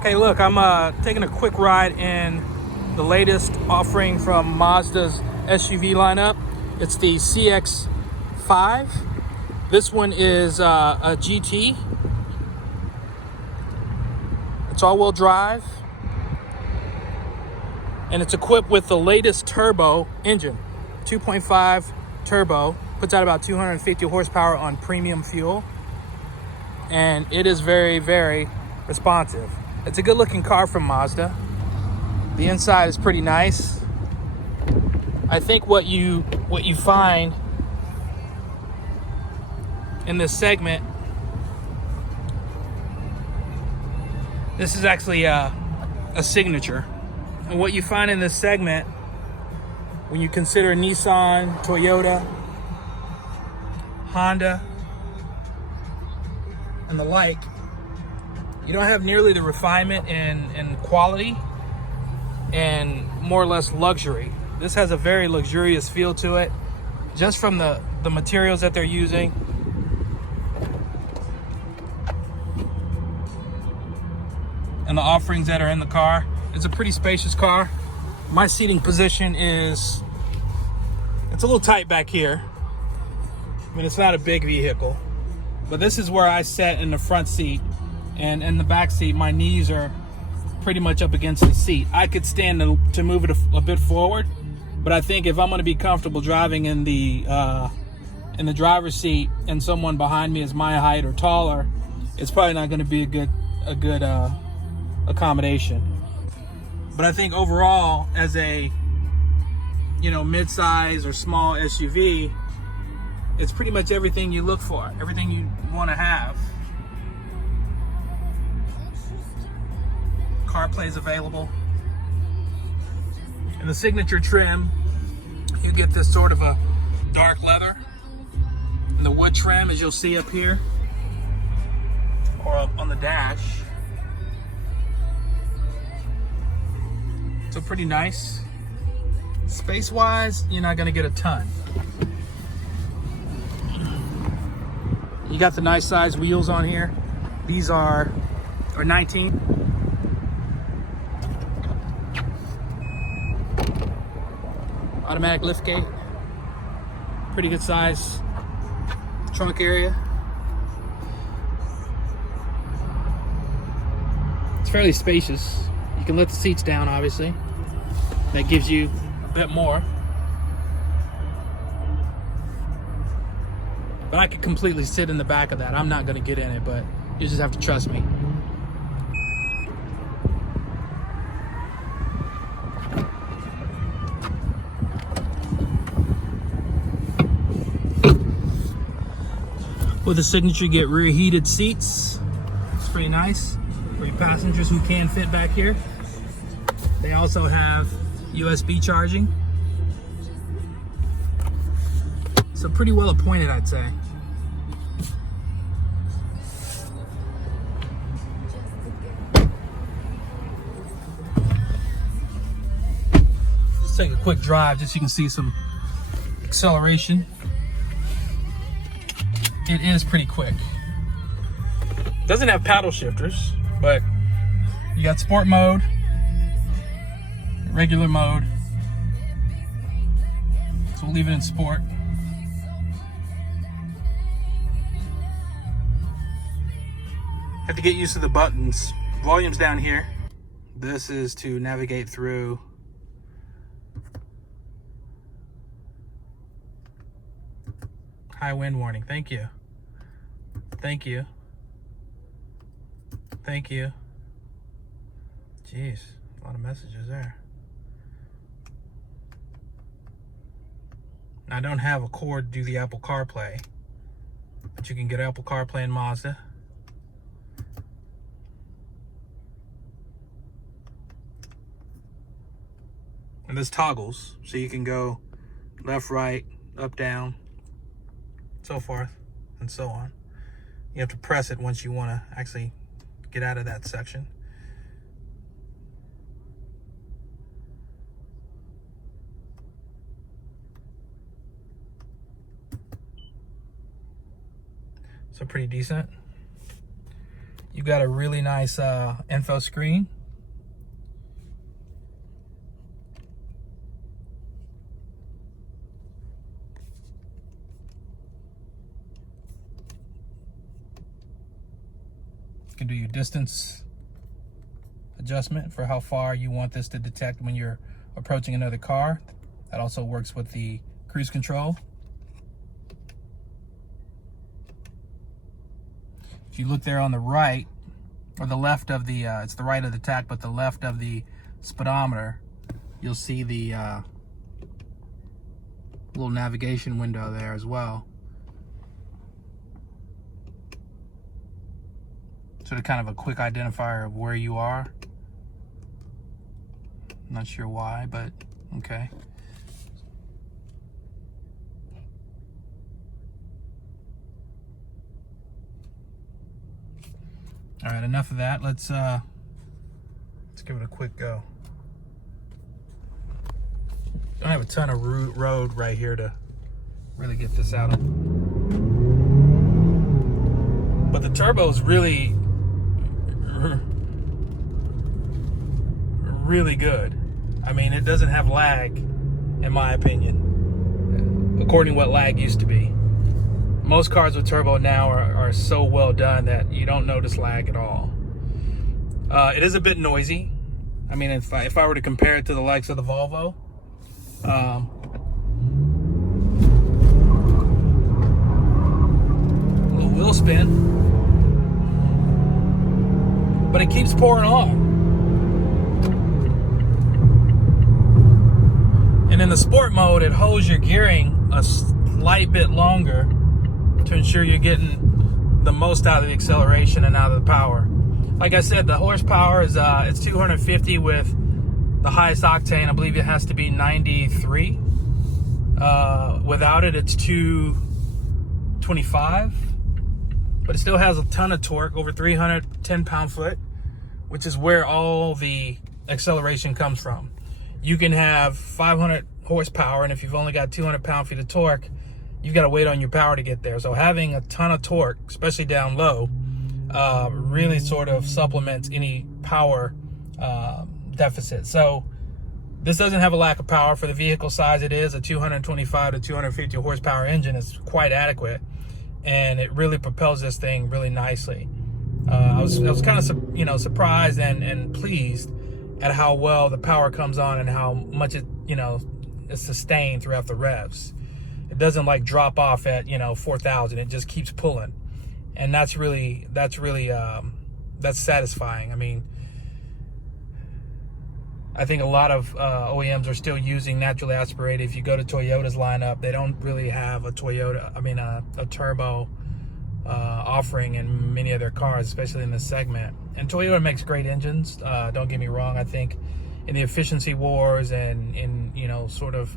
Okay, look, I'm taking a quick ride in the latest offering from Mazda's SUV lineup. It's the CX-5. This one is a GT. It's all-wheel drive, and it's equipped with the latest turbo engine, 2.5 turbo. Puts out about 250 horsepower on premium fuel, and it is very, very responsive. It's a good-looking car from Mazda. The inside is pretty nice. I think what you find in this segment, this is actually a signature. And what you find in this segment, when you consider Nissan, Toyota, Honda, and the like, you don't have nearly the refinement and quality and more or less luxury. This has a very luxurious feel to it, just from the materials that they're using. And the offerings that are in the car. It's a pretty spacious car. My seating position it's a little tight back here. I mean, it's not a big vehicle, but this is where I sit in the front seat, and in the back seat, my knees are pretty much up against the seat. I could stand to move it a bit forward, but I think if I'm going to be comfortable driving in the driver's seat and someone behind me is my height or taller, it's probably not going to be a good accommodation. But I think overall, as a mid-size or small SUV, it's pretty much everything you look for, everything you want to have. CarPlay is available. In the signature trim, you get this sort of a dark leather. And the wood trim, as you'll see up here, or up on the dash. So pretty nice. Space-wise, you're not gonna get a ton. You got the nice size wheels on here. These are 19. Automatic lift gate. Pretty good size trunk area. It's fairly spacious. You can lift the seats down, obviously. That gives you a bit more. But I could completely sit in the back of that. I'm not gonna get in it, but you just have to trust me. With the signature, you get rear heated seats. It's pretty nice for your passengers who can fit back here. They also have USB charging. So pretty well appointed, I'd say. Let's take a quick drive just so you can see some acceleration. It is pretty quick. Doesn't have paddle shifters, but you got sport mode, regular mode. So we'll leave it in sport. Have to get used to the buttons. Volume's down here. This is to navigate through. High wind warning. Thank you. Thank you. Thank you. Jeez, a lot of messages there. I don't have a cord to do the Apple CarPlay, but you can get Apple CarPlay in Mazda. And this toggles, so you can go left, right, up, down, so forth and so on. You have to press it once you want to actually get out of that section. So pretty decent. You've got a really nice info screen. You can do your distance adjustment for how far you want this to detect when you're approaching another car. That also works with the cruise control. If you look there on the right, or the left of the, it's the right of the tach, but the left of the speedometer, you'll see the little navigation window there as well. Sort of kind of a quick identifier of where you are. Not sure why, but okay. All right, enough of that. Let's give it a quick go. Don't have a ton of road right here to really get this out of. But the turbo is really good. I mean, it doesn't have lag, in my opinion, according to what lag used to be. Most cars with turbo now are so well done that you don't notice lag at all. It is a bit noisy. I mean, if I were to compare it to the likes of the Volvo, a little wheel spin, but it keeps pouring on. And in the sport mode, it holds your gearing a slight bit longer to ensure you're getting the most out of the acceleration and out of the power. Like I said, the horsepower is it's 250 with the highest octane. I believe it has to be 93. Without it, it's 225. But it still has a ton of torque, over 310 pound-foot, which is where all the acceleration comes from. You can have 500 horsepower, and if you've only got 200 pound-feet of torque, you've got to wait on your power to get there. So having a ton of torque, especially down low, really sort of supplements any power deficit. So this doesn't have a lack of power for the vehicle size it is. A 225 to 250 horsepower engine is quite adequate, and it really propels this thing really nicely. I was kind of surprised and pleased at how well the power comes on and how much it is sustained throughout the revs. It doesn't like drop off at 4,000. It just keeps pulling, and that's satisfying. I mean, I think a lot of OEMs are still using naturally aspirated. If you go to Toyota's lineup, they don't really have a turbo offering in many of their cars, especially in this segment. And Toyota makes great engines. Don't get me wrong. I think in the efficiency wars and in sort of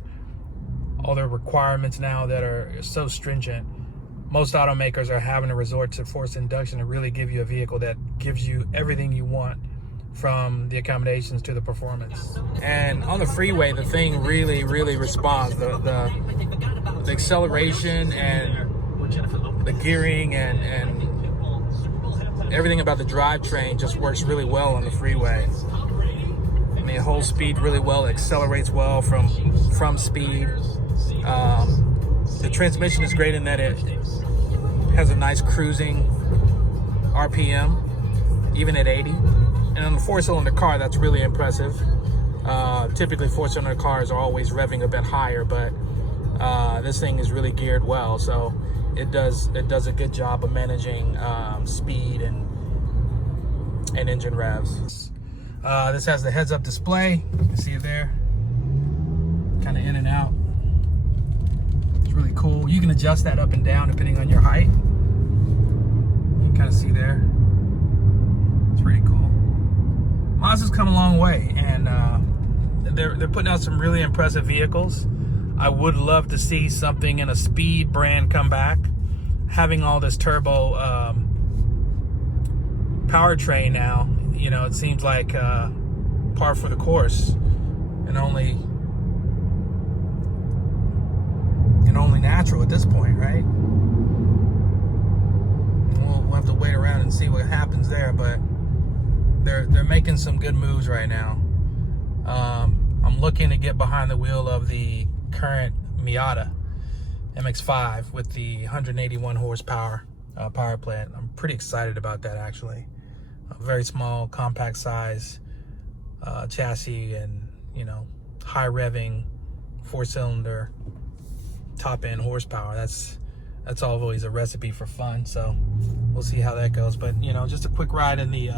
all their requirements now that are so stringent, most automakers are having to resort to forced induction to really give you a vehicle that gives you everything you want, from the accommodations to the performance. And on the freeway, the thing really responds. The acceleration and the gearing and everything about the drivetrain just works really well on the freeway. I mean, it holds speed really well, it accelerates well from speed. The transmission is great in that it has a nice cruising RPM, even at 80. And on a four-cylinder car, that's really impressive. Typically, four-cylinder cars are always revving a bit higher, but this thing is really geared well, so it does a good job of managing speed and engine revs. This has the heads-up display. You can see it there, kind of in and out. It's really cool. You can adjust that up and down depending on your height. You can kind of see there. It's pretty cool. Mazda's come a long way, and they're putting out some really impressive vehicles. I would love to see something in a speed brand come back. Having all this turbo powertrain now, it seems like par for the course, and only natural at this point, right? We'll have to wait around and and see what happens there. But they're making some good moves right now. I'm looking to get behind the wheel of the current Miata MX-5 with the 181 horsepower power plant. I'm pretty excited about that, actually. A very small, compact size chassis, and high revving 4-cylinder top end horsepower. That's always a recipe for fun. So we'll see how that goes. But just a quick ride in the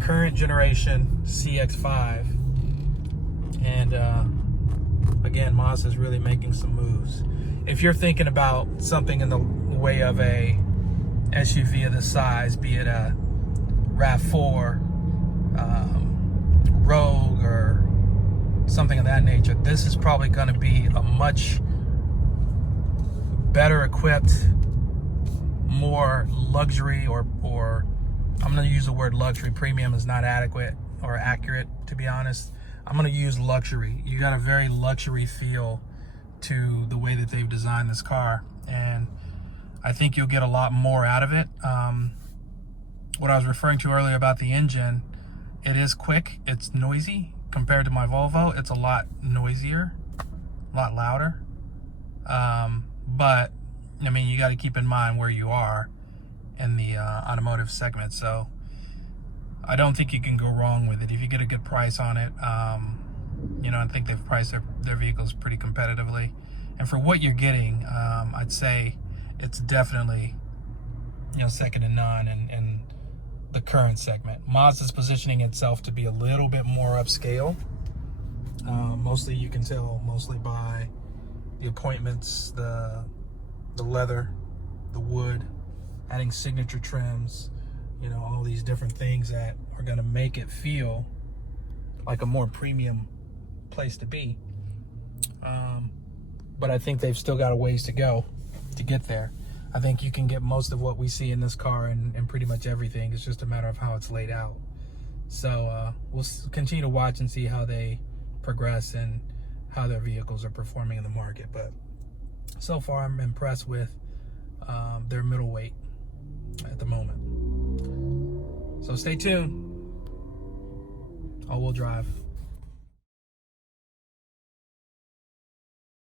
current generation CX-5, and again, Mazda is really making some moves. If you're thinking about something in the way of a SUV of this size, be it a RAV4, Rogue, or something of that nature, this is probably going to be a much better equipped, more luxury, or I'm going to use the word luxury. Premium is not adequate or accurate, to be honest. I'm going to use luxury. You got a very luxury feel to the way that they've designed this car, and I think you'll get a lot more out of it. What I was referring to earlier about the engine, it is quick, it's noisy. Compared to my Volvo, it's a lot noisier, a lot louder. But I mean, you got to keep in mind where you are in the automotive segment. So I don't think you can go wrong with it if you get a good price on it. I think they've priced their vehicles pretty competitively, and for what you're getting, I'd say it's definitely second to none in the current segment. Mazda's positioning itself to be a little bit more upscale. Mostly, you can tell mostly by the appointments, the leather, the wood, adding signature trims, all these different things that are going to make it feel like a more premium place to be. But I think they've still got a ways to go to get there. I think you can get most of what we see in this car and pretty much everything. It's just a matter of how it's laid out. So we'll continue to watch and see how they progress and how their vehicles are performing in the market. But so far, I'm impressed with their middleweight at the moment. So stay tuned. All-wheel drive.